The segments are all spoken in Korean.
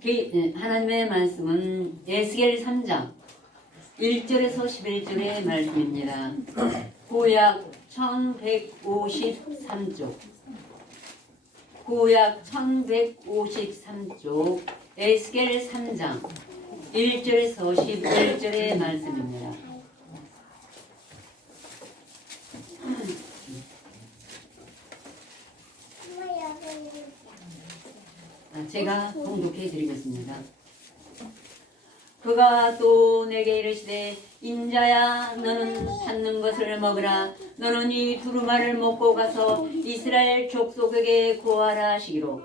하나님의 말씀은 에스겔 3장 1절에서 11절의 말씀입니다. 구약 1153쪽 구약 1153쪽 에스겔 3장 1절에서 11절의 말씀입니다. 제가 봉독해 드리겠습니다. 그가 또 내게 이르시되 인자야 너는 찾는 것을 먹으라. 너는 이 두루마리를 먹고 가서 이스라엘 족속에게 고하라 하시기로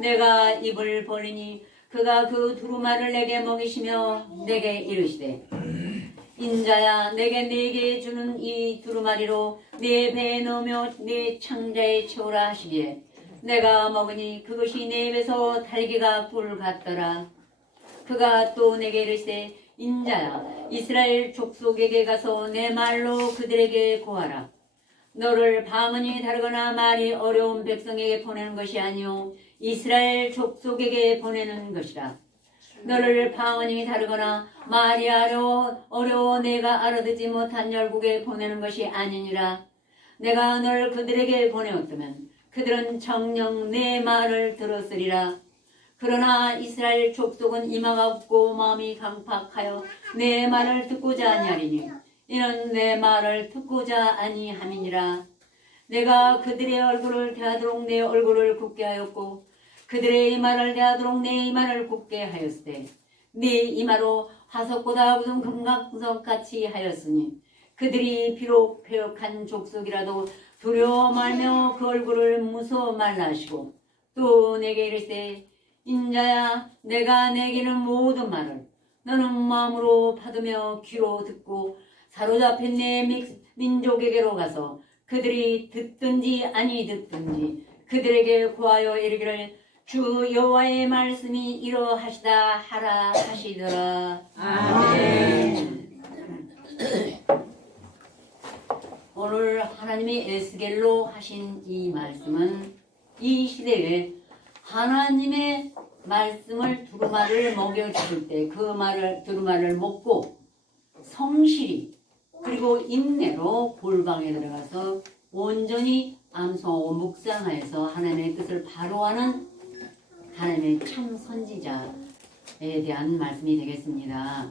내가 입을 벌리니 그가 그 두루마리를 내게 먹이시며 내게 이르시되 인자야 내게 주는 이 두루마리로 내 배에 넣으며 내 창자에 채우라 하시기에 내가 먹으니 그것이 내 입에서 달기가 꿀 같더라. 그가 또 내게 이르시되 인자야 이스라엘 족속에게 가서 내 말로 그들에게 고하라. 너를 방언이 다르거나 말이 어려운 백성에게 보내는 것이 아니요 이스라엘 족속에게 보내는 것이라. 너를 방언이 다르거나 말이 어려워 내가 알아듣지 못한 열국에 보내는 것이 아니니라. 내가 너를 그들에게 보내었다면 그들은 정녕 내 말을 들었으리라. 그러나 이스라엘 족속은 이마가 없고 마음이 강팍하여 내 말을 듣고자 아니하리니 이는 내 말을 듣고자 아니함이니라. 내가 그들의 얼굴을 대하도록 내 얼굴을 굽게 하였고 그들의 이마를 대하도록 내 이마를 굽게 하였으되 네 이마로 화석보다 굳은 금강석같이 하였으니 그들이 비록 패역한 족속이라도 두려워 말며 그 얼굴을 무서워 말라 하시고 또 내게 이르시되 인자야 내가 내게는 모든 말을 너는 마음으로 받으며 귀로 듣고 사로잡힌 내 민족에게로 가서 그들이 듣든지 아니 듣든지 그들에게 고하여 이르기를 주 여호와의 말씀이 이러하시다 하라 하시더라. 아멘. 오늘 하나님이 에스겔로 하신 이 말씀은 이 시대에 하나님의 말씀을 두루마리를 먹여줄 때 그 두루마리를 먹고 성실히 그리고 인내로 골방에 들어가서 온전히 암송하고 묵상하여서 하나님의 뜻을 바로하는 하나님의 참 선지자에 대한 말씀이 되겠습니다.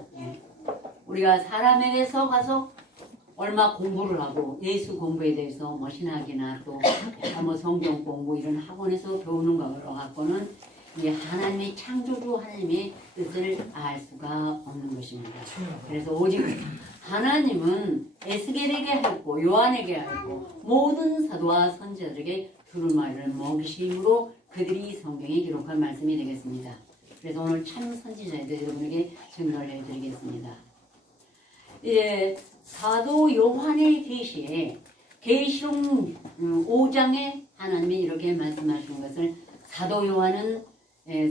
우리가 사람에게서 가서 얼마 공부를 하고 예수 공부에 대해서 신학이나 또 성경 공부 이런 학원에서 배우는 거로 갖고는 이 하나님의 창조주 하나님의 뜻을 알 수가 없는 것입니다. 그래서 오직 하나님은 에스겔에게 하였고 요한에게 하였고 모든 사도와 선지자들에게 두루마리를 먹이심으로 그들이 성경에 기록한 말씀이 되겠습니다. 그래서 오늘 참 선지자에 대해 여러분에게 증거를 해드리겠습니다. 이제 사도 요한의 계시에 계시록 5장에 하나님이 이렇게 말씀하시는 것을 사도 요한은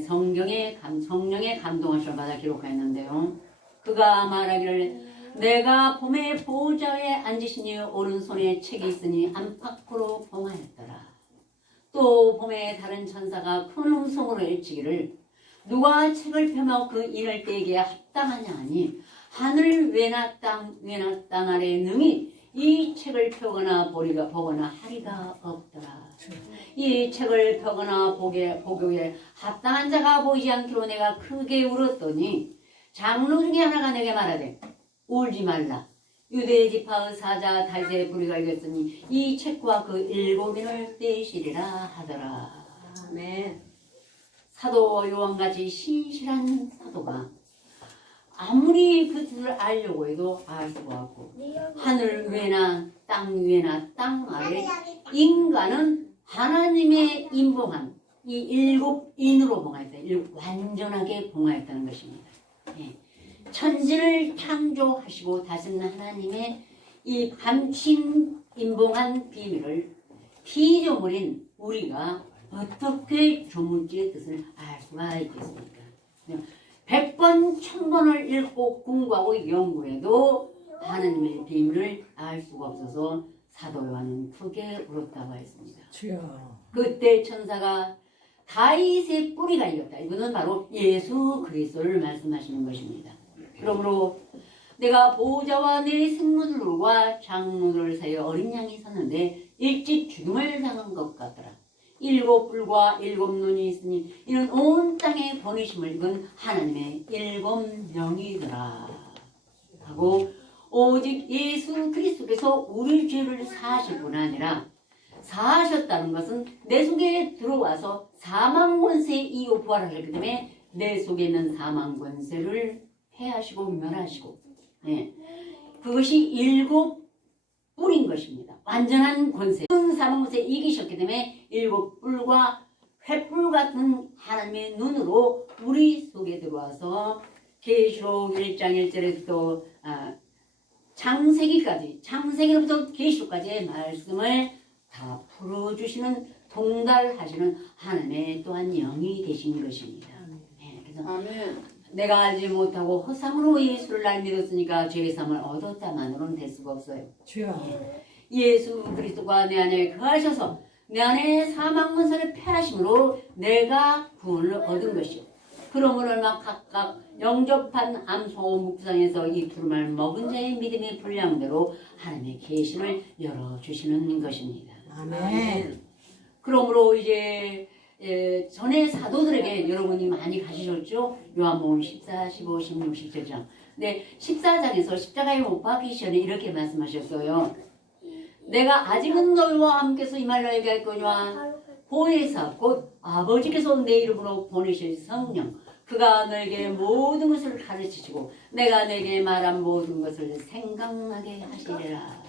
성령의 감동하심을 받아 기록하였는데요. 그가 말하기를 내가 봄의 보좌에 앉으시니 오른손에 책이 있으니 안팎으로 봉하였더라. 또 봄에 다른 천사가 큰 음성으로 외치기를 누가 책을 펴며 그 인을 떼기에 합당하냐 하니 하늘 외나 땅 아래 능히 이 책을 펴거나 보거나 하리가 없더라. 이 책을 펴거나 보기에 합당한 자가 보이지 않기로 내가 크게 울었더니 장로 중에 하나가 내게 말하되 울지 말라. 유대 지파의 사자 다윗의 부리가 이겼으니 이 책과 그 7인을 떼시리라 하더라. 아멘. 사도 요한같이 신실한 사도가 아무리 그 뜻을 알려고 해도 알 수가 없고 하늘 위나 땅 위나 땅 아래 인간은 하나님의 인봉한 이 7인으로 봉하였다. 완전하게 봉하였다는 것입니다. 천지를 창조하시고 다스리는 하나님의 이 감춘 인봉한 비밀을 피조물인 우리가 어떻게 조물주의 뜻을 알 수가 있겠습니까? 100번, 1000번을 읽고 공부하고 연구해도 하나님의 비밀을 알 수가 없어서 사도 요한은 크게 울었다고 했습니다. 그때 천사가 다윗의 뿌리가 이겼다. 이거는 바로 예수 그리스도를 말씀하시는 것입니다. 그러므로 내가 보호자와 내 생물과 장로들 사이에 어린 양이 섰는데 일찍 죽음을 당한 것 같더라. 7 뿔과 7 눈이 있으니 이는 온 땅에 보내심을 입은 하나님의 7 영이더라 하고, 오직 예수 그리스도께서 우리 죄를 사하실 뿐 아니라 사하셨다는 것은 내 속에 들어와서 사망 권세 이후 부활하셨기 때문에 내 속에 있는 사망 권세를 패하시고 멸하시고, 그것이 7 뿔인 것입니다. 완전한 권세, 사망 권세 이기셨기 때문에 7 뿔과 횃불 같은 하나님의 눈으로 우리 속에 들어와서 계시록 1장 1절에서 창세기로부터 계시록까지의 말씀을 다 풀어주시는, 통달하시는 하나님의 또한 영이 되신 것입니다. 그래서 아멘. 내가 알지 못하고 허상으로 예수를 날 믿었으니까 죄의 삶을 얻었다만으로는 될 수가 없어요. 주여. 예수 그리스도가 내 안에 거하셔서 내 안에 사망 권세를 패하심으로 내가 구원을 얻은 것이요. 그러므로 얼마 각각 영접한 암소 묵상에서 이 두루마리를 먹은 자의 믿음의 분량대로 하나님의 계시를 열어주시는 것입니다. 아멘. 그러므로 이제 전에 사도들에게 여러분이 많이 가시셨죠? 요한복음 14, 15, 16, 17장. 근데 14장에서 십자가에 못 박히기 전에 이렇게 말씀하셨어요. 내가 아직은 너희와 함께서 이 말을 얘기할 거니와 보혜사 곧 아버지께서 내 이름으로 보내실 성령, 그가 너에게 모든 것을 가르치시고 내가 내게 말한 모든 것을 생각나게 하시리라.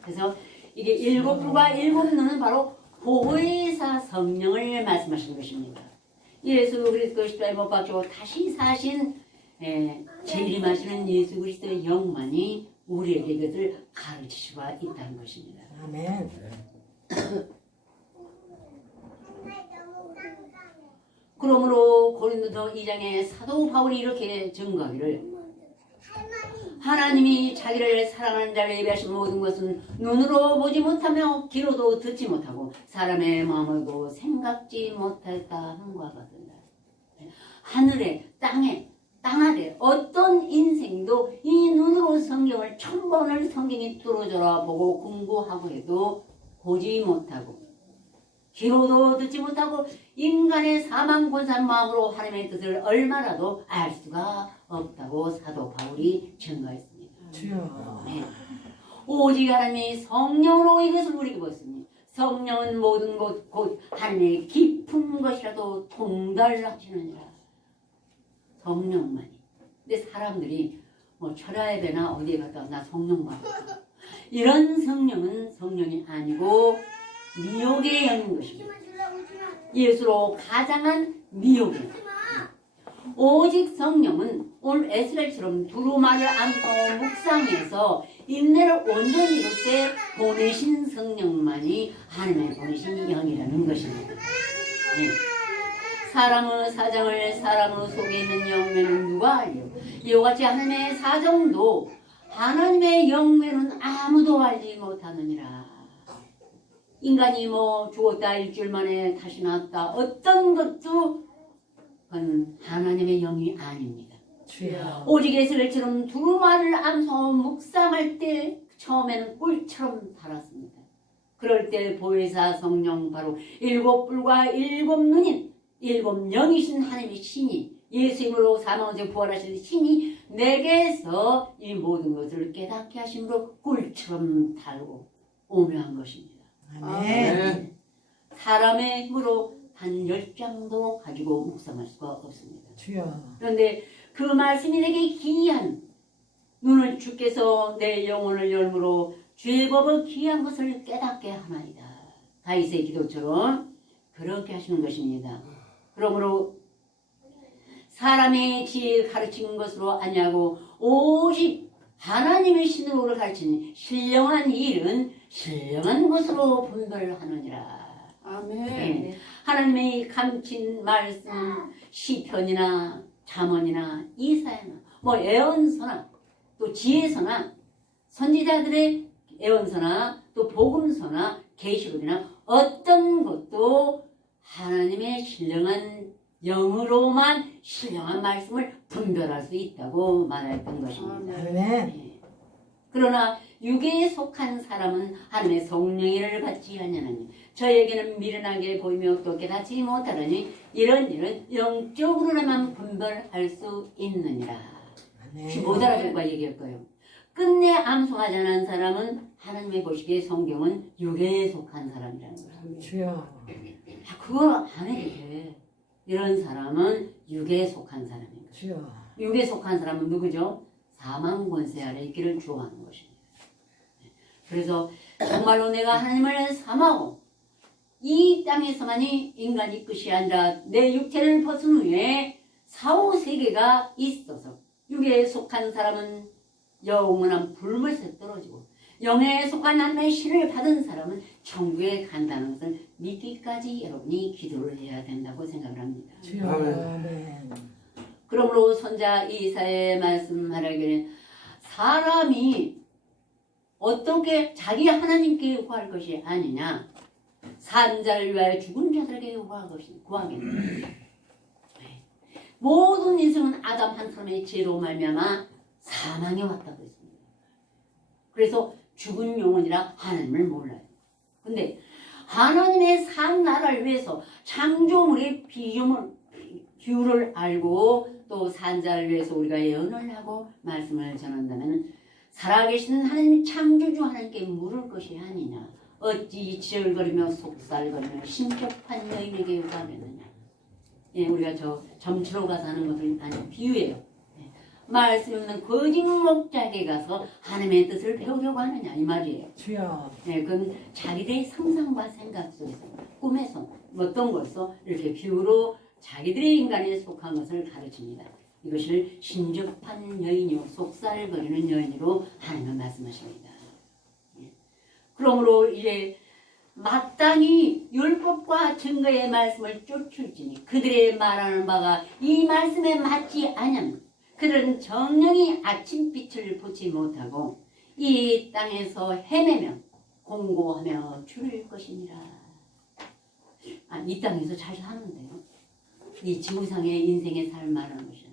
그래서 이게 7 뿔과 7 눈은 바로 보혜사 성령을 말씀하시는 것입니다. 예수 그리스도 십자가에 못 박히고 다시 사신 재림하시는 예수 그리스도의 영만이 우리에게 이것을 가르칠 수가 있다는 것입니다. 아멘. 그러므로 고린도서 2장에 사도 바울이 이렇게 증거하기를, 하나님이 자기를 사랑하는 자를 예배하신 모든 것은 눈으로 보지 못하며 귀로도 듣지 못하고 사람의 마음으로도 생각지 못했다 하는 것과 같습니다. 하늘에 땅에 땅 아래 어떤 인생도 이 눈으로 성경을 1000번을 성경이 뚫어져라 보고 공부하고 해도 보지 못하고 귀로도 듣지 못하고 인간의 사망 권세한 마음으로 하나님의 뜻을 얼마라도 알 수가 없다고 사도 바울이 증거했습니다. 주여. 네. 오직 하나님이 성령으로 이것을 우리에게 보였으니 성령은 모든 것 곧 하나님의 깊은 것이라도 통달하시느니라. 성령만이. 근데 사람들이 뭐 철야예배나 어디에 갔다 나 성령만 이런 성령은 성령이 아니고 미혹의 영인 것입니다. 예수로 가장한 미혹의 영. 오직 성령은 오늘 에스겔처럼 두루마리를 안고 묵상해서 인내를 온전히 이룰 때 보내신 성령만이 하나님의 보내신 영이라는 것입니다. 네. 사람의 사정을 사람의 속에 있는 영매는 누가 알리요? 이와 같이 하나님의 사정도 하나님의 영매는 아무도 알지 못하느니라. 인간이 뭐 죽었다 일주일 만에 다시 나왔다 어떤 것도 그건 하나님의 영이 아닙니다. 주여. 오직 에스겔처럼 두루마리를 안서 묵상할 때 처음에는 꿀처럼 달았습니다. 그럴 때 보혜사 성령 바로 7 뿔과 7 눈인 7 영이신 하나님의 신이 예수 이름으로 사망에서 부활하신 신이 내게서 이 모든 것을 깨닫게 하심으로 꿀처럼 달고 오묘한 것입니다. 아멘. 사람의 힘으로 단 10장도 가지고 묵상할 수가 없습니다. 주여. 그런데 그 말씀이 내게 기이한 눈을 주께서 내 영혼을 열므로 죄의 법을 기이한 것을 깨닫게 하나이다. 다윗의 기도처럼 그렇게 하시는 것입니다. 그러므로 사람의 지혜 가르친 것으로 아니하고 오직 하나님의 신으로 가르치는 신령한 일은 신령한 것으로 분별하느니라. 아멘. 네. 하나님의 감친 말씀 시편이나 잠언이나 이사야나 뭐 예언서나 또 지혜서나 선지자들의 예언서나 또 복음서나 계시록이나 어떤 것도 하나님의 신령한 영으로만 신령한 말씀을 분별할 수 있다고 말했던 것입니다. 아멘. 네. 그러나 육에 속한 사람은 하나님의 성령을 받지 아니하니 저에게는 미련하게 보이며 또 깨닫지 못하느니 이런 일은 영적으로만 분별할 수 있느니라. 혹시 못 알아듣고 얘기할 거예요. 끝내 암송하지 않은 사람은 하나님의 보시기에 성경은 육에 속한 사람이라는 거예요. 주여. 그거 안 해도 돼. 이런 사람은 육에 속한 사람입니다. 주여. 육에 속한 사람은 누구죠? 사망 권세 아래 있기를 주어하는 것입니다. 그래서 정말로 내가 하나님을 삼하고 이 땅에서만이 인간이 끝이 아니라 내 육체를 벗은 후에 사후세계가 있어서 육에 속한 사람은 영원한 불못에 떨어지고 영에 속한 하나님의 신을 받은 사람은 천국에 간다는 것을 믿기까지 여러분이 기도를 해야 된다고 생각을 합니다. 주여. 아멘. 그러므로 선자 이사야의 말씀하라기를 사람이 어떻게 자기 하나님께 구할 것이 아니냐 산 자를 위하여 죽은 자들에게 구하겠느냐. 모든 인생은 아담 한 사람의 죄로 말미암아 사망에 왔다고 했습니다. 그래서 죽은 영혼이라 하나님을 몰라요. 근데 하나님의 산 나라를 위해서 창조물의 비율을 알고 또 산자를 위해서 우리가 예언을 하고 말씀을 전한다면 살아계신 하나님 창조주 하나님께 물을 것이 아니냐. 어찌 지얼거리며 속살거리며 신격한 여인에게 요구하느냐. 예, 우리가 저 점치러 가서 하는 것을 아니 비유예요. 예, 말씀 없는 거짓 목자에게 가서 하나님의 뜻을 배우려고 하느냐 이 말이에요. 주여. 예, 그건 자기들의 상상과 생각 속에서 꿈에서 어떤 것서 이렇게 비유로 자기들의 인간에 속한 것을 가르칩니다. 이것을 신접한 여인이요 속살거리는 여인으로 하나님은 말씀하십니다. 예. 그러므로 이제 마땅히 율법과 증거의 말씀을 쫓을지니 그들의 말하는 바가 이 말씀에 맞지 아니하면 그들은 정령이 아침빛을 보지 못하고 이 땅에서 헤매며 공고하며 줄일 것이니라. 이 땅에서 잘 사는데요. 이 지구상의 인생의 삶을 말하는 것이야.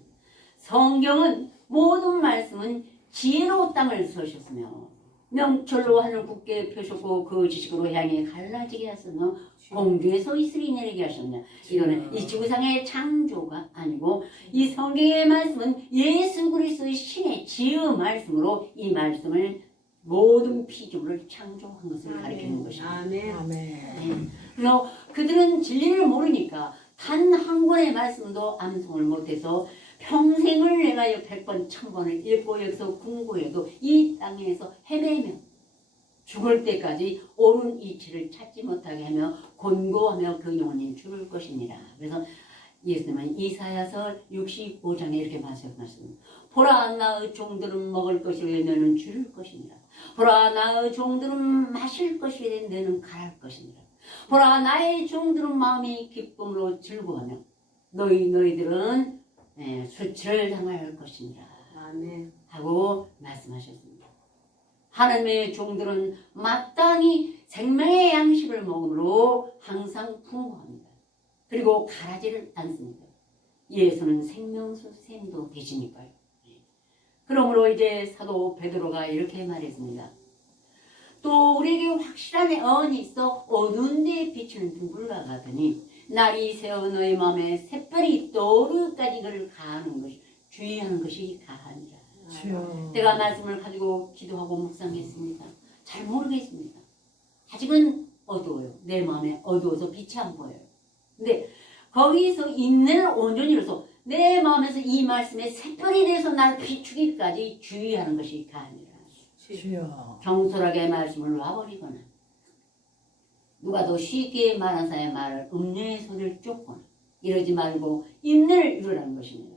성경은 모든 말씀은 지혜로 땅을 서셨으며 명철로 하늘 굳게 펴셨고 그 지식으로 향해 갈라지게 하셨으며 공중에서 이슬이 내리게 하셨냐. 이거는 이 지구상의 창조가 아니고 이 성경의 말씀은 예수 그리스도의 신의 지혜 말씀으로 이 말씀을 모든 피조물을 창조한 것을 가리키는 것입니다. 아멘. 아멘. 네. 그래서 그들은 진리를 모르니까 단 한 권의 말씀도 암송을 못해서 평생을 내가 100번 1000번을 읽고 여기서 궁고해도 이 땅에서 헤매며 죽을 때까지 옳은 이치를 찾지 못하게 하며 곤고하며 그 영혼이 죽을 것이니라. 그래서 예수님은 이사야서 65장에 이렇게 말씀하십니다. 보라 나의 종들은 먹을 것이래 너는 줄일 것이니라. 보라 나의 종들은 마실 것이래 너는 갈할 것이니라. 보라 나의 종들은 마음이 기쁨으로 즐거워하며 너희들은 수치를 당할 것이니라. 아멘. 하고 말씀하셨습니다. 하나님의 종들은 마땅히 생명의 양식을 먹음으로 항상 풍부합니다. 그리고 가라지를 않습니다. 예수는 생명수 샘도 되시니까요. 그러므로 이제 사도 베드로가 이렇게 말했습니다. 또 우리에게 확실한 언이 있어 어두운 데에 비추는 등불과 같으니 날이 새어 너희 마음에 샛별이 떠오르기까지 그를 가하는 것이 주의하는 것이 가하니라. 주여. 내가 말씀을 가지고 기도하고 묵상했습니다. 잘 모르겠습니다. 아직은 어두워요. 내 마음에 어두워서 빛이 안 보여요. 근데 거기서 인내를 온전히 이뤄서 내 마음에서 이 말씀의 샛별이 돼서 날 비추기까지 주의하는 것이 가하니라. 주여. 경솔하게 말씀을 놔버리거나 누가 더 쉽게 말한 사람의 말을 음료의 소리를 쫓거나 이러지 말고 인내를 이루라는 것입니다.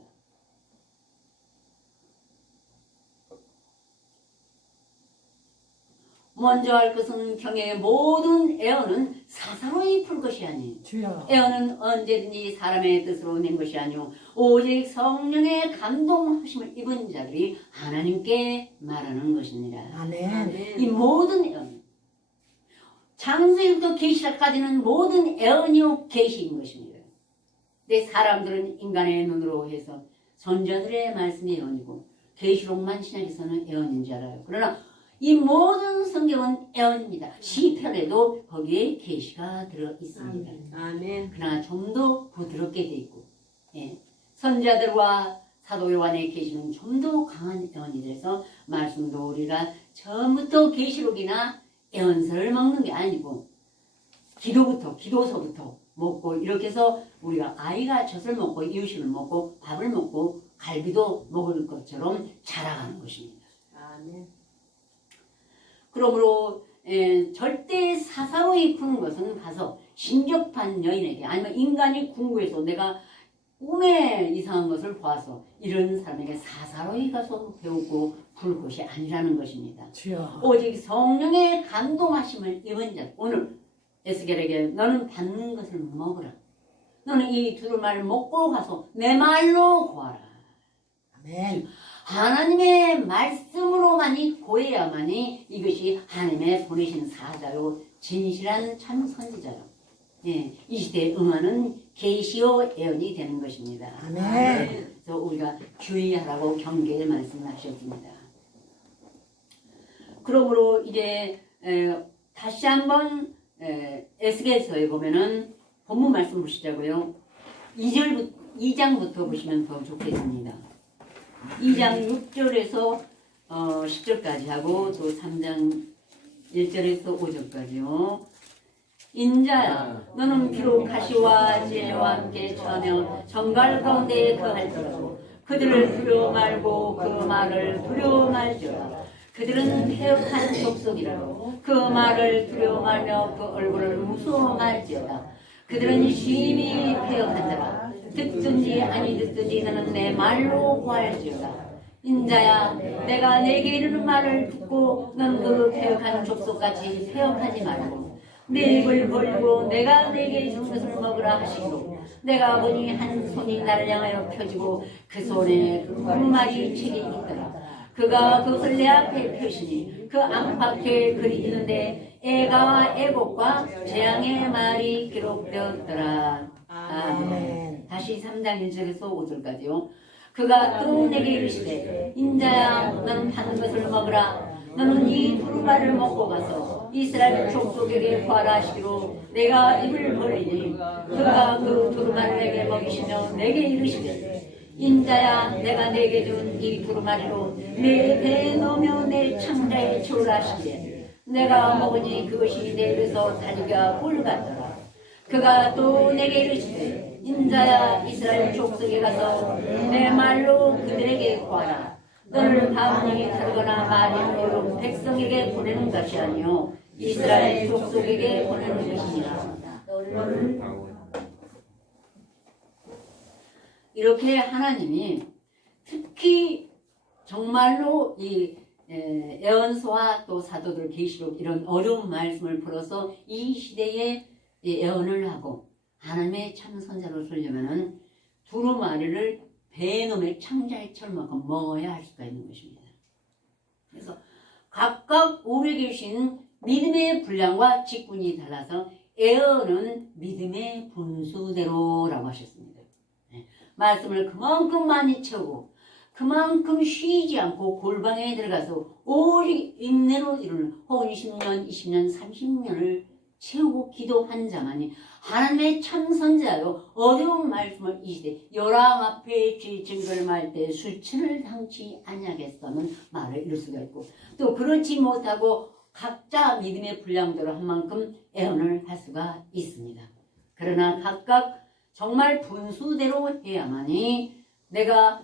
먼저 할 것은 경의 모든 애언은 사사로이 풀 것이 아니에요. 주여. 애언은 언제든지 사람의 뜻으로 낸 것이 아니오 오직 성령의 감동하심을 입은 자들이 하나님께 말하는 것입니다. 아멘. 이 모든 애언 창세기부터 계시록까지는 모든 애언이요 계시인 것입니다. 근데 사람들은 인간의 눈으로 해서 선자들의 말씀이 애언이고 계시록만 신약에서는 애언인 줄 알아요. 그러나 이 모든 성경은 애언입니다. 시편에도 거기에 계시가 들어 있습니다. 아멘. 그러나 좀 더 부드럽게 돼 있고, 예. 선자들과 사도 요한의 계시는 좀 더 강한 애언이 돼서 말씀도 우리가 처음부터 계시록이나 애언서를 먹는 게 아니고 기도서부터 먹고 이렇게 해서 우리가 아이가 젖을 먹고 이유식을 먹고 밥을 먹고 갈비도 먹을 것처럼 자라가는 것입니다. 아멘. 그러므로 절대 사사로이 푸는 것은 가서 신격판 여인에게 아니면 인간이 궁구해서 내가 꿈에 이상한 것을 봐서 이런 사람에게 사사로이 가서 배우고 풀 것이 아니라는 것입니다. 주여. 오직 성령의 감동하심을 입은 자 오늘 에스겔에게 너는 받는 것을 먹으라. 너는 이 두루마리를 먹고 가서 내 말로 구하라. 아멘. 하나님의 말씀으로만이 고해야만이 이것이 하나님의 보내신 사자요 진실한 참 선지자요. 예, 이 시대에 응하는 계시요 예언이 되는 것입니다. 아멘. 그래서 우리가 주의하라고 경계의 말씀을 하셨습니다. 그러므로 이제 다시 한번 에스겔서에 보면은 본문 말씀 보시자고요. 2장부터 보시면 더 좋겠습니다. 2장 6절에서 10절까지 하고 또 3장 1절에서 5절까지요. 인자야 너는 비록 가시와 지혜와 함께 처하며 정갈 가운데 거할지라도 그들을 두려워 말고 그 말을 두려워 말지어다. 그들은 폐역한 족속이라도 그 말을 두려워 말며 그 얼굴을 무서워 말지어다. 그들은 심히 폐역한 자라. 듣든지 아니 듣든지 너는 내 말로 구할지어다. 인자야 내가 내게 이르는 말을 듣고 넌 그 폐역한 족속같이 폐역하지 말고 내 입을 벌리고 내가 내게 준 것을 먹으라 하시고 내가 보니 한 손이 나를 향하여 펴지고 그 손에 두루마리 책이 있더라. 그가 그것을 내 앞에 펴시니 그 안팎에 글이 있는데 애가와 애곡과 재앙의 말이 기록되었더라. 아멘. 다시 3장 1절에서 5절까지요. 그가 또 내게 이르시되 인자야 너는 받는 것을 먹으라. 너는 이 두루마리를 먹고 가서 이스라엘 족속에게 구하라 하시기로 내가 입을 벌리니 그가 그 두루마리를 내게 먹이시며 내게 이르시되 인자야 내가 내게 준 이 두루마리로 내 배에 넣으며 내 창자에 채우라시되 내가 먹으니 그것이 내 입에서 다리가 꿀 같더라. 그가 또 내게 이르시되 인자야 이스라엘 족속에 가서 내 말로 그들에게 구하라. 너를 가문이 다르거나 말이 어려운 백성에게 보내는 것이 아니요 이스라엘 족속에게 보내는 것이니라. 이렇게 하나님이 특히 정말로 이 예언서와 또 사도들 계시록 이런 어려운 말씀을 풀어서 이 시대에 예언을 하고 하나님의 참 선자로 서려면은 두루마리를 배에 놈의 창자에 철만큼 먹어야 할 수가 있는 것입니다. 그래서 각각 우리에게 주신 믿음의 분량과 직분이 달라서 예언은 믿음의 분수대로라고 하셨습니다. 말씀을 그만큼 많이 채우고 그만큼 쉬지 않고 골방에 들어가서 오직 인내로 이루는 혹은 10년, 20년, 30년을 채우고 기도한 자만이 하나님의 참 선자요 어려운 말씀을 이 시대 요람 앞에 죄 증거를 말할 때 수치를 당치 아니하겠다는 말을 이룰 수가 있고 또 그렇지 못하고 각자 믿음의 분량대로 한 만큼 애언을 할 수가 있습니다. 그러나 각각 정말 분수대로 해야만이 내가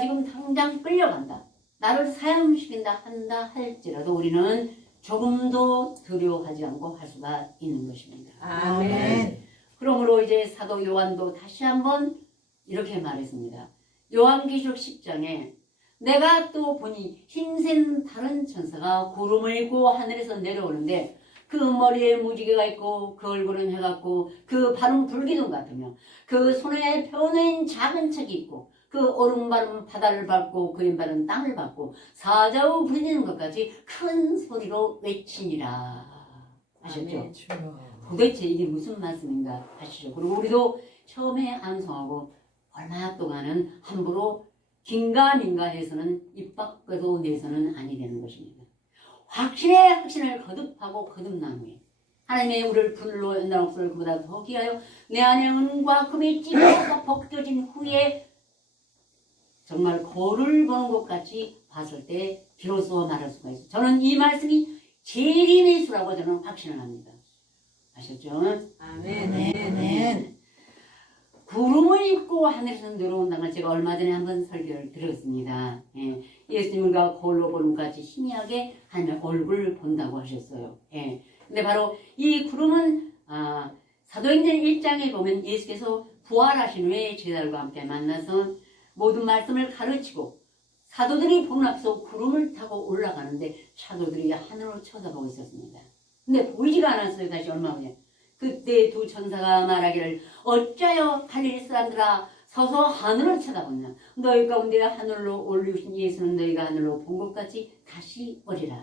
지금 당장 끌려간다. 나를 사형시킨다 한다 할지라도 우리는 조금도 두려워하지 않고 할 수가 있는 것입니다. 아멘. 그러므로 이제 사도 요한도 다시 한번 이렇게 말했습니다. 요한계시록 10장에 내가 또 보니 힘센 다른 천사가 구름을 입고 하늘에서 내려오는데 그 머리에 무지개가 있고 그 얼굴은 해같고 그 발은 불기둥 같으며 그 손에 펴낸 작은 책이 있고 그 오른발은 바다를 밟고 그 왼발은 땅을 밟고 사자우 부르짖는 것까지 큰 소리로 외치니라. 아셨죠? 주여. 도대체 이게 무슨 말씀인가 하시죠. 그리고 우리도 처음에 암송하고 얼마 동안은 함부로 긴가민가 해서는 입 밖으로 내서는 아니 되는 것입니다. 확신을 거듭하고 거듭난 후에 하나님의 우리를 불로 연단 옥수를 그보다 더 귀하여 내 안에 은과 금이 찢어서 벗겨진 후에 정말 거울을 보는 것 같이 봤을 때 비로소 말할 수가 있어요. 저는 이 말씀이 재림의 수라고 저는 확신을 합니다. 아셨죠? 아멘. 구름을 입고 하늘에서 내려온다는 걸 제가 얼마 전에 한번 설교를 들었습니다. 예. 예수님과 거울로 보는 것 같이 희미하게 하나님의 얼굴을 본다고 하셨어요. 예. 근데 바로 이 구름은 사도행전 1장에 보면 예수께서 부활하신 후에 제자들과 함께 만나서 모든 말씀을 가르치고 사도들이 보는 앞에서 구름을 타고 올라가는데 사도들이 하늘로 쳐다보고 있었습니다. 근데 보이지가 않았어요. 다시 얼마 후에. 그때 두 천사가 말하기를 어찌하여 갈릴리 사람들아 서서 하늘을 쳐다보냐. 너희 가운데 하늘로 올리신 예수는 너희가 하늘로 본 것 같이 다시 오리라.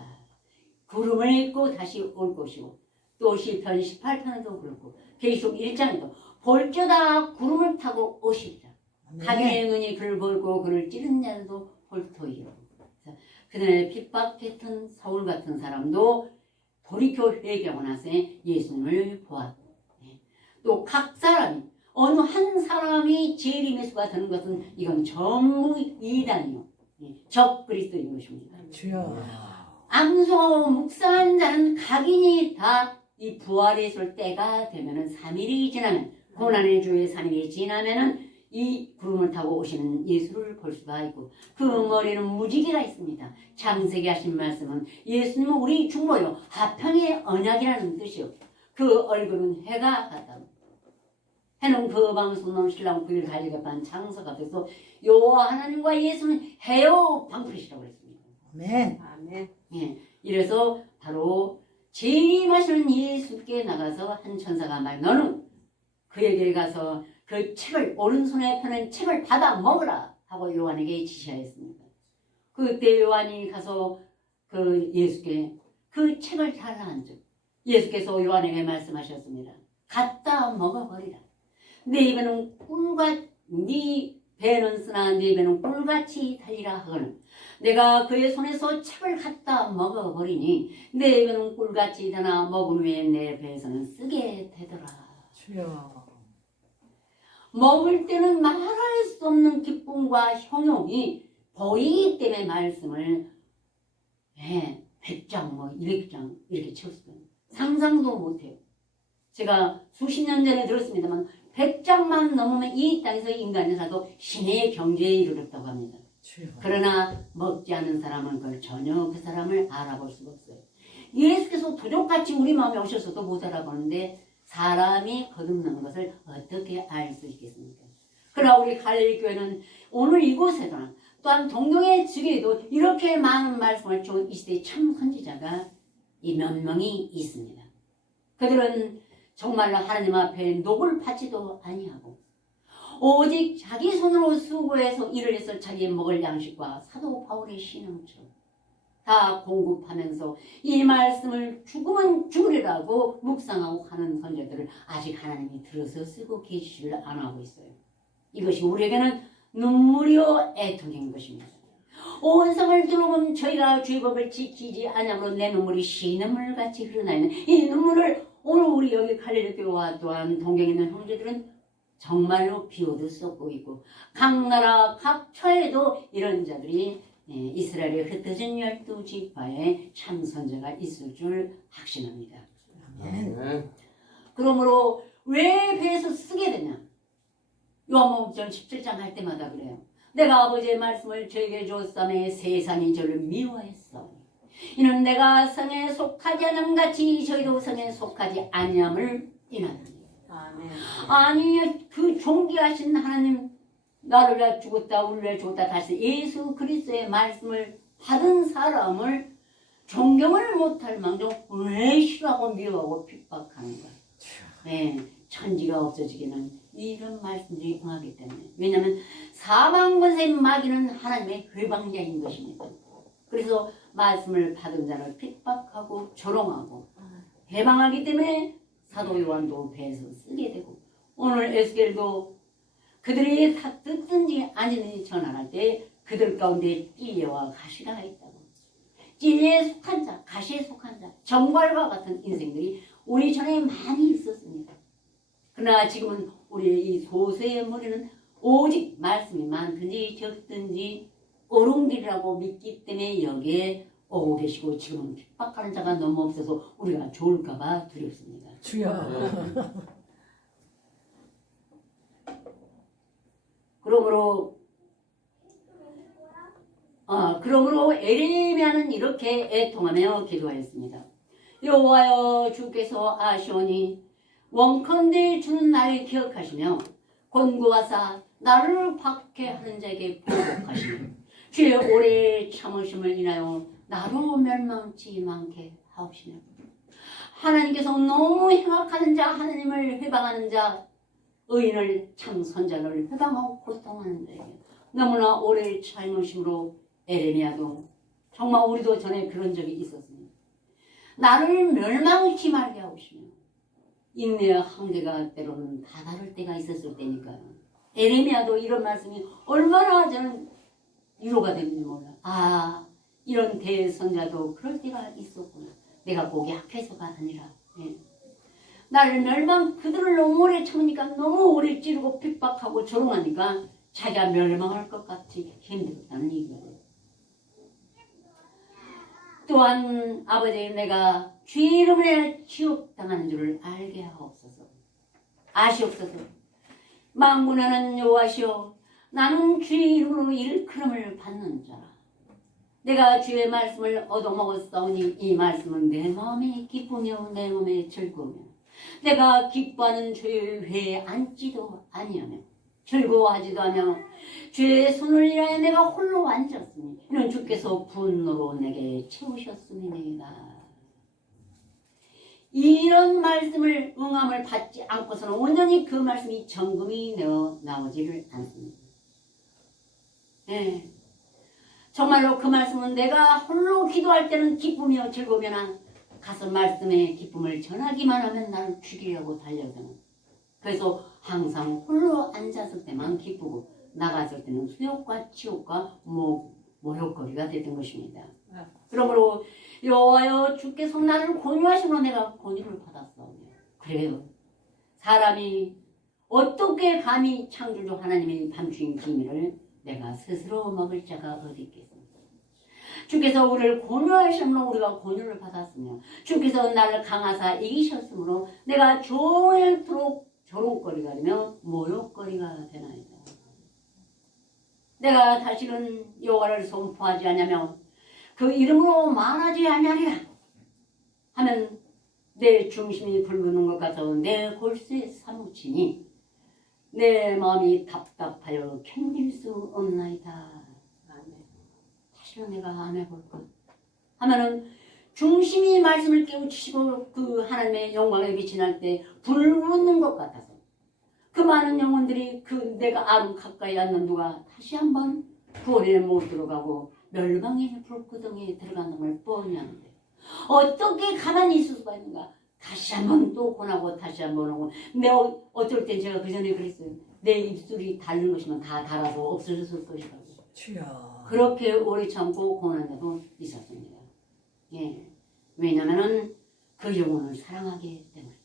구름을 입고 다시 올 것이고 또 시편 18편에도 그렇고 계시록 1장에도 볼저다 구름을 타고 오시리라. 하늘의 눈이 그를 보고 그를 찌른 자도 볼터이라. 그날에 핍박했던 사울 같은 사람도 돌이켜 회개하고 나서 예수님을 보았고 또 각 사람이 어느 한 사람이 재림의 수가 되는 것은 이건 전부 이단이요 적 그리스도인 것입니다. 주여. 암송하고 묵상한 자는 각인이 다 이 부활에 있을 때가 되면은 3일이 지나면 고난의 주의 3일이 지나면은 이 구름을 타고 오시는 예수를 볼 수가 있고 그 머리는 무지개가 있습니다. 창세기 하신 말씀은 예수님은 우리 중보요 화평의 언약이라는 뜻이요 그 얼굴은 해가 같다. 해는 그 방송은 신랑 부인을 가지겠다는 장서 같아서 여호와 하나님과 예수는 해요 방풀이시라고 했습니다. 아멘. 예, 이래서 바로 재림하시는 예수께 나가서 한 천사가 말 너는 그에게 가서 그 책을 오른손에 펴는 책을 받아 먹으라 하고 요한에게 지시하였습니다. 그때 요한이 가서 그 예수께 그 책을 달라 한즉 예수께서 요한에게 말씀하셨습니다. 갖다 먹어버리라. 내 입에는 꿀과 네 배는 쓰나 네 배는 꿀같이 달리라 하거늘 내가 그의 손에서 책을 갖다 먹어버리니 내 입에는 꿀같이 되나 먹은 후에 내 배에서는 쓰게 되더라. 주여. 먹을 때는 말할 수 없는 기쁨과 형용이 보이기 때문에 말씀을 100장 뭐 200장 이렇게 채웠어요. 상상도 못해요. 제가 수십 년 전에 들었습니다만 100장만 넘으면 이 땅에서 인간의 사도 신의 경제에 이르렀다고 합니다. 주여. 그러나 먹지 않는 사람은 그걸 전혀 그 사람을 알아볼 수가 없어요. 예수께서 도적같이 우리 마음에 오셔서도 못 알아보는데 사람이 거듭난 것을 어떻게 알 수 있겠습니까? 그러나 우리 갈릴리 교회는 오늘 이곳에서는 또한 동경의 지교에도 이렇게 많은 말씀을 준 이 시대의 참 선지자가 이 몇 명이 있습니다. 그들은 정말로 하나님 앞에 녹을 받지도 아니하고 오직 자기 손으로 수고해서 일을 해서 자기 먹을 양식과 사도 바울의 신앙처럼 다 공급하면서 이 말씀을 죽으면 죽으리라고 묵상하고 하는 선자들을 아직 하나님이 들어서 쓰고 계시지를 안 하고 있어요. 이것이 우리에게는 눈물이요 애통인 것입니다. 온 성을 들어보면 저희가 죄법을 지키지 않으므로 내 눈물이 시냇물 같이 흘러나있는 이 눈물을 오늘 우리 여기 갈릴리 교회와 또한 동경에 있는 형제들은 정말로 비오듯 쏟고 있고 각 나라 각 처에도 이런 자들이 이스라엘의 흩어진 12지파에 참 선자가 있을 줄 확신합니다. 아멘. 그러므로 왜 배에서 쓰게 되냐? 요한복음 17장 할 때마다 그래요. 내가 아버지의 말씀을 저에게 줬사매 세상이 저를 미워했어. 이는 내가 성에 속하지 않음 같이 저희도 성에 속하지 아니함을 인하노니. 아니 그 존귀하신 하나님 나를 내 죽었다 우리를 죽었다 다시 예수 그리스도의 말씀을 받은 사람을 존경을 못할 망정 왜 싫어하고 미워하고 핍박하는 거야. 천지가 없어지기는 이런 말씀들이 응하기 때문에. 왜냐하면 사방권세 마귀는 하나님의 회방자인 것입니다. 그래서 말씀을 받은 자를 핍박하고 조롱하고 해방하기 때문에 사도 요한도 배에서 쓰게 되고 오늘 에스겔도 그들이 다 듣든지 아니든지 전환할 때 그들 가운데 찔레와 가시가 있다고. 찔레에 속한 자, 가시에 속한 자, 정갈과 같은 인생들이 우리 전에 많이 있었습니다. 그러나 지금은 우리의 이 소수의 머리는 오직 말씀이 많든지 적든지 어른들이라고 믿기 때문에 여기에 오고 계시고 지금은 핍박하는 자가 너무 없어서 우리가 좋을까봐 두렵습니다. 주여. 그러므로 에레미야는 이렇게 애통하며 기도하였습니다. 여호와여 주께서 아시오니 원컨대 주는 나를 기억하시며 권고하사 나를 박해하는 자에게 보복하시며 주의 오래 참으심을 인하여 나로 멸망치 않게 하옵시며 하나님께서 너무 행악하는 자 하나님을 회방하는 자 의인을 참 선자를 회방하고 고통하는 자에게 너무나 오래 참으심으로 에레미야도 정말 우리도 전에 그런 적이 있었습니다. 나를 멸망치 말게 하옵시며 인내의 한계가 때로는 다다를 때가 있었을 때니까요. 에레미야도 이런 말씀이 얼마나 저는 위로가 되는지 몰라. 이런 대선자도 그럴 때가 있었구나. 내가 보기 약해서가 아니라 나를 그들을 너무 오래 참으니까 너무 오래 찌르고 핍박하고 조롱하니까 자기가 멸망할 것 같이 힘들었다는 얘기가 돼요. 또한 아버지 내가 주의 이름으로 지옥당하는 줄을 알게 하옵소서. 아시옵소서. 만군하는 여호와시오 나는 주의 이름으로 일컬음을 받는 자라. 내가 주의 말씀을 얻어먹었사오니 이 말씀은 내 마음에 기쁘며 내 몸에 즐거우며 내가 기뻐하는 주의 회에 앉지도 아니하며 즐거워하지도 하며 주의 손을 인하여 내가 홀로 앉았으니 이는 주께서 분노로 내게 채우셨음이니이다. 이런 말씀을 응함을 받지 않고서는 온전히 그 말씀이 정금이 되어 나오지를 않습니다. 정말로 그 말씀은 내가 홀로 기도할 때는 기쁘며 즐거우며 가서 말씀의 기쁨을 전하기만 하면 나를 죽이려고 달려드는 그래서 항상 홀로 앉았을 때만 기쁘고 나갔을 때는 수욕과 치욕과 모욕거리가 되던 것입니다. 그러므로 여호와여 주께서 나를 권유하시므로 내가 권유를 받았어. 그래요. 사람이 어떻게 감히 창조주 하나님의 밤중인 비밀을 내가 스스로 먹을 자가 어디 있겠습니까? 주께서 우리를 권유하시므로 우리가 권유를 받았으며 주께서 나를 강하사 이기셨으므로 내가 종일토록 조롱거리가 되며 모욕거리가 되나이다. 내가 다시는 여호와를 선포하지 않으며 그 이름으로 말하지 아니하리라 하면 내 중심이 붉은 것 같아 내 골수에 사무치니 내 마음이 답답하여 견딜 수 없나이다. 다시는 내가 안 해볼 것 하면은 중심이 말씀을 깨우치시고 그 하나님의 영광에 빛이 날 때 불붙는 것 같아서 그 많은 영혼들이 그 내가 아름 가까이 앉는 누가 다시 한번 구원에 못 들어가고 멸망의 불구덩이에 들어가는 걸 뻔히 하는데 어떻게 가만히 있을 수가 있는가. 다시 한번 또 권하고 다시 한번 하고 어쩔 땐 제가 그 전에 그랬어요. 내 입술이 닳는 것이면 다 닳아서 없어졌을 것이라고. 주여. 그렇게 오래 참고 권한 적도 있었습니다. 왜냐면은 그 영혼을 사랑하기 때문에.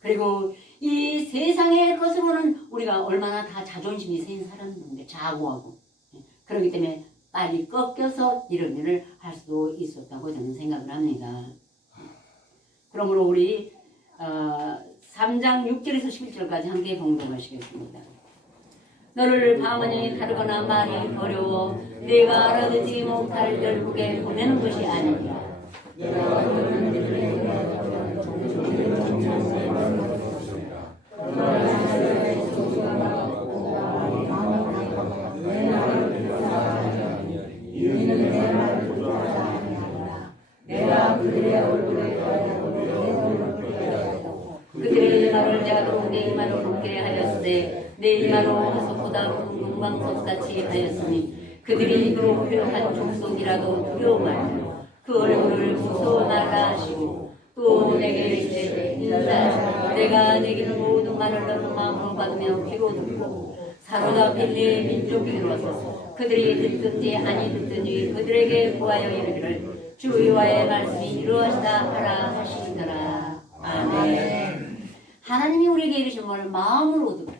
그리고 이 세상의 것으로는 우리가 얼마나 다 자존심이 센 사람들인데 자고하고 그렇기 때문에 빨리 꺾여서 이런 일을 할 수도 있었다고 저는 생각을 합니다. 그러므로 우리 3장 6절에서 11절까지 함께 봉독하시겠습니다. 너를 방언이 다르거나 말이 어려워 내가 알아듣지 못할 열국에 보내는 것이 아니라 그들의 말을 내가도 내 이마로 높게 하였으되 내 이마로 하석보다 용광석같이 하였으니 그들이 입으로 표현한 족속이라도 두려워 말며 그 얼굴을 무서워 말라 하시고 또 내게 이르시되 인자야 내가 내게는 모든 말을 너는 마음으로 받으며 귀로 듣고 사로잡힌 네 민족이 이루어서 그들이 듣든지 아니 듣든지 그들에게 구하여 이르기를 주 여호와의 말씀이 이루어지다 하라 하시더라. 아멘. 하나님이 우리에게 이르신 말을 마음으로 듣고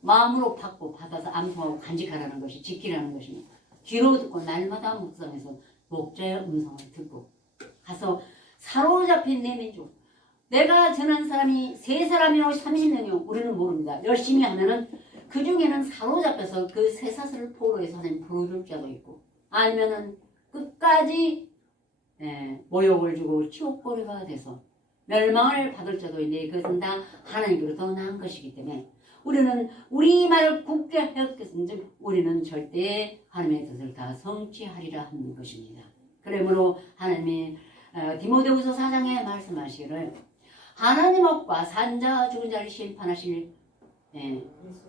마음으로 받고 받아서 암송하고 간직하라는 것이 지키라는 것이며 귀로 듣고 날마다 묵상해서 목자의 음성을 듣고 가서 사로잡힌 내 민족 내가 전한 사람이 3사람이요 30명이요 우리는 모릅니다. 열심히 하면은 그 중에는 사로잡혀서 그 쇠사슬을 포로해서 하나님 풀어줄 자도 있고 아니면은 끝까지 모욕을 주고 치욕거리가 돼서 멸망을 받을 자도 있는데 그것은 다 하나님께로부터 나은 것이기 때문에 우리는 우리 말을 굳게 하였겠은즉 우리는 절대 하나님의 뜻을 다 성취하리라 하는 것입니다. 그러므로 하나님이 디모데후서 4장에 말씀하시기를 하나님 앞과 산자 죽은 자를 심판하실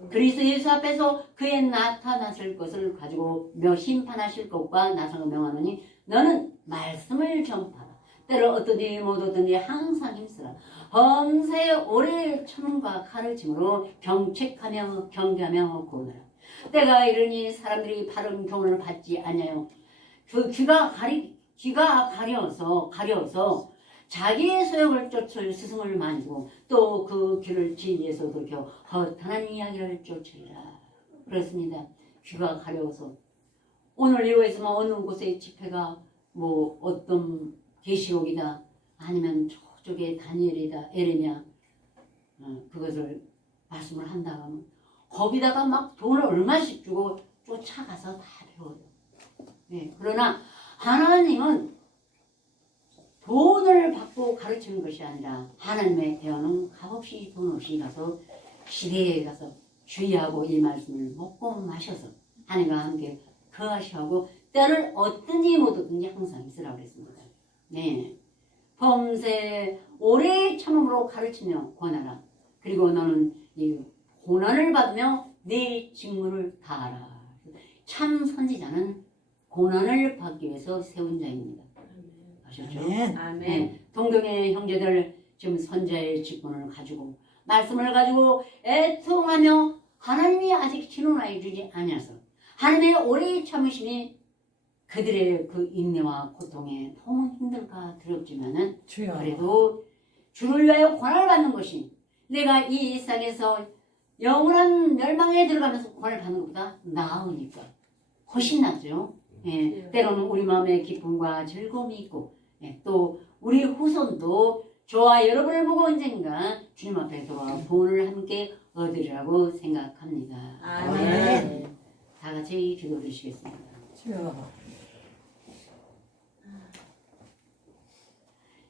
그리스도 예수 앞에서 그의 나타나실 것을 가지고 심판하실 것과 나서가 명하노니 너는 말씀을 전파하라. 때로 어떠든지 못하든지 항상 힘쓰라. 범사에 오래 천문과 가르침으로 경책하며 경계하며 구원하라. 때가 이르니 사람들이 바른 교훈을 받지 않아요. 그 귀가 가려서 자기의 소욕을 쫓을 스승을 만지고 또 그 귀를 진리에서 돌이켜 허탄한 이야기를 쫓으리라. 그렇습니다. 귀가 가려워서 오늘 이거에서만 어느 곳에 집회가 뭐 어떤 계시록이다 아니면 저쪽에 다니엘이다 에레미야 그것을 말씀을 한다 하면 거기다가 막 돈을 얼마씩 주고 쫓아가서 다 배워요. 그러나 하나님은 돈을 받고 가르치는 것이 아니라 하나님의 애원은 값없이 돈 없이 가서 시대에 가서 주의하고 이 말씀을 먹고 마셔서 하나님과 함께 거하시고 때를 얻든지 못 얻든지 항상 있으라고 그랬습니다. 범세 오래 참음으로 가르치며 권하라. 그리고 너는 이 고난을 받으며 네 직무를 다하라. 참 선지자는 고난을 받기 위해서 세운 자입니다. 아셨죠? 아멘. 동경의 형제들 지금 선자의 직분을 가지고 말씀을 가지고 애통하며 하나님이 아직 신원하여 주지 아니하서 하나님의 오래 참으심이 그들의 그 인내와 고통에 너무 힘들까 두렵지만은 그래도 주를 위하여 고난을 받는 것이 내가 이 일상에서 영원한 멸망에 들어가면서 고난을 받는 것보다 나으니까 훨씬 낫죠. 때로는 우리 마음에 기쁨과 즐거움이 있고 또 우리 후손도 저와 여러분을 보고 언젠가 주님 앞에 돌아와 본을 함께 얻으리라고 생각합니다. 아멘. 다 같이 기도 드리시겠습니다.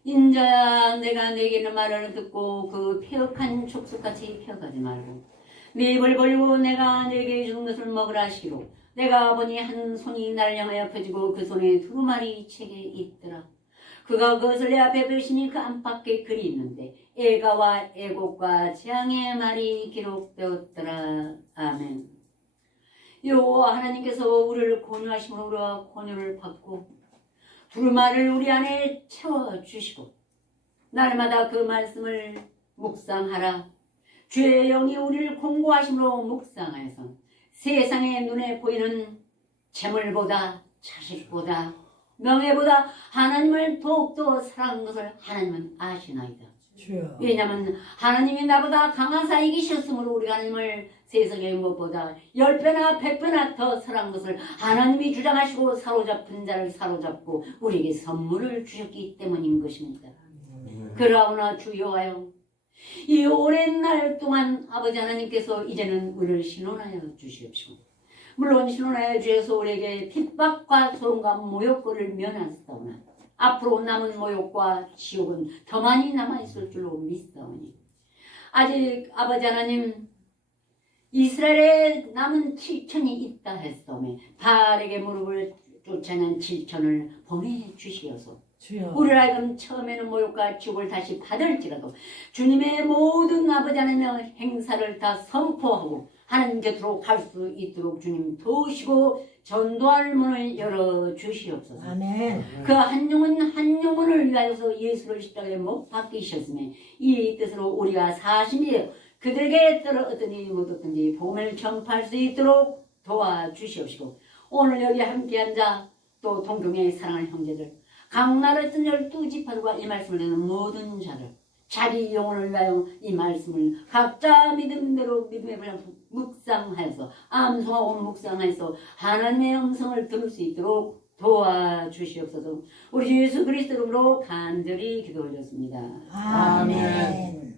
인자야 내가 내게는 말을 듣고 그 폐역한 촉수같이 폐역하지 말고 네 입을 벌리고 내가 내게 준 것을 먹으라 하시기로 내가 보니 한 손이 나를 향하여 펴지고 그 손에 두루마리 책에 있더라. 그가 그것을 내 앞에 펴시니 그 안팎에 글이 있는데 애가와 애곡과 재앙의 말이 기록되었더라. 아멘. 여호와 하나님께서 우리를 권유하심으로 우리와 권유를 받고 두루마리를 우리 안에 채워주시고 날마다 그 말씀을 묵상하라. 주의 영이 우리를 공고하심으로 묵상하여서 세상의 눈에 보이는 재물보다 자식보다 명예보다 하나님을 더욱더 사랑하는 것을 하나님은 아시나이다. 왜냐하면 하나님이 나보다 강하사 이기셨으므로 우리가 하나님을 세상의 무엇보다 10배나 100배나 더 사랑한 것을 하나님이 주장하시고 사로잡힌 자를 사로잡고 우리에게 선물을 주셨기 때문인 것입니다. 그러나 주여와요 이 오랜 날 동안 아버지 하나님께서 이제는 우리를 신원하여 주시옵시고 물론 신원하여 주셔서 우리에게 핍박과 소름과 모욕거를 면하셨다오나 앞으로 남은 모욕과 지옥은 더 많이 남아있을 줄로 믿사오니 아직 아버지 하나님 이스라엘에 남은 7천이 있다 했사오매 바알에게 무릎을 쫓아낸 7천을 보내주시어서 우리를 하여금 처음에는 모욕과 지옥을 다시 받을지라도 주님의 모든 아버지 하나님의 행사를 다 선포하고 하나님 곁으로 갈 수 있도록 주님 도우시고 전도할 문을 열어 주시옵소서. 아멘. 그 한 영혼 한 영혼을 위하여서 예수를 십자가에 못 박히셨으며 이 뜻으로 우리가 사심이 그들에게 어떠니 못어떤지 복음을 전파할 수 있도록 도와주시옵시고 오늘 여기 함께 앉아 또 동경의 사랑하는 형제들 각 나라의 12지파들과 이 말씀을 듣는 모든 자들 자기 영혼을 위하여 이 말씀을 각자 믿음대로 믿음의 분량 묵상하여서 암송하고 묵상하여서 하나님의 음성을 들을 수 있도록 도와주시옵소서. 우리 주 예수 그리스도로 간절히 기도드렸습니다. 아멘.